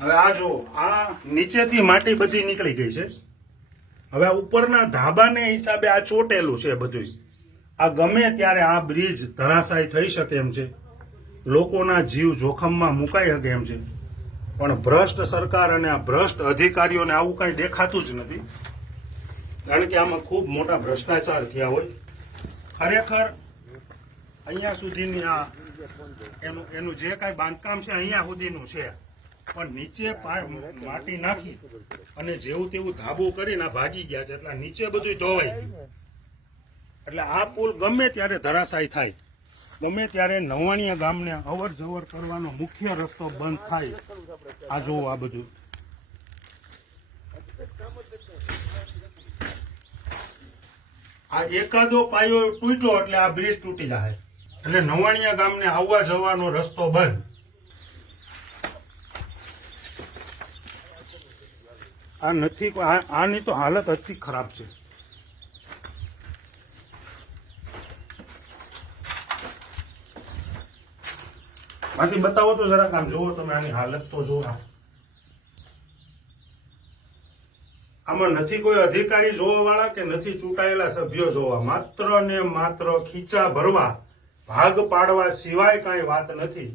હવે આ જો આ નીચેથી માટી બધી નીકળી ગઈ છે. હવે ઉપરના ધાબાને હિસાબે આ ચોટેલું છે બધું. આ ગમે ત્યારે આ બ્રિજ ધરાશાયી થઈ શકે એમ છે. લોકોના જીવ જોખમમાં મુકાઈ શકે એમ છે. પણ ભ્રષ્ટ સરકાર અને આ ભ્રષ્ટ અધિકારીઓને આવું કાંઈ દેખાતું જ નથી. કારણ કે આમાં ખૂબ મોટા ભ્રષ્ટાચાર થયા હોય. ખરેખર અહીંયા સુધીની આ એનું જે કાંઈ બાંધકામ છે અહીંયા સુધીનું છે. પણ નીચે માટી નાખી અને જેવું તેવું ધાબુ કરીને આ ભાગી ગયા છે. એટલે નીચે બધું ધોવાઈ ગયું. એટલે આ પુલ ગમે ત્યારે ધરાશાયી થાય, ગમે ત્યારે નવાણીયા ગામને અવર જવર કરવાનો મુખ્ય રસ્તો બંધ થાય. આ જોવો આ બધું. આ એકાદો પાયો તૂટ્યો એટલે આ બ્રિજ તૂટી જાય. એટલે નવાણીયા ગામને આવવા જવાનો રસ્તો બંધ. આ નથી, આની તો હાલત અતિ ખરાબ છે. બાકી બતાવો તો જરાક, આમ જુઓ તમે આની હાલત તો જુઓ. આમાં નથી કોઈ અધિકારી જોવા વાળા કે નથી ચૂંટાયેલા સભ્યો જોવા. માત્ર ને માત્ર ખીચા ભરવા, ભાગ પાડવા સિવાય કાંઈ વાત નથી.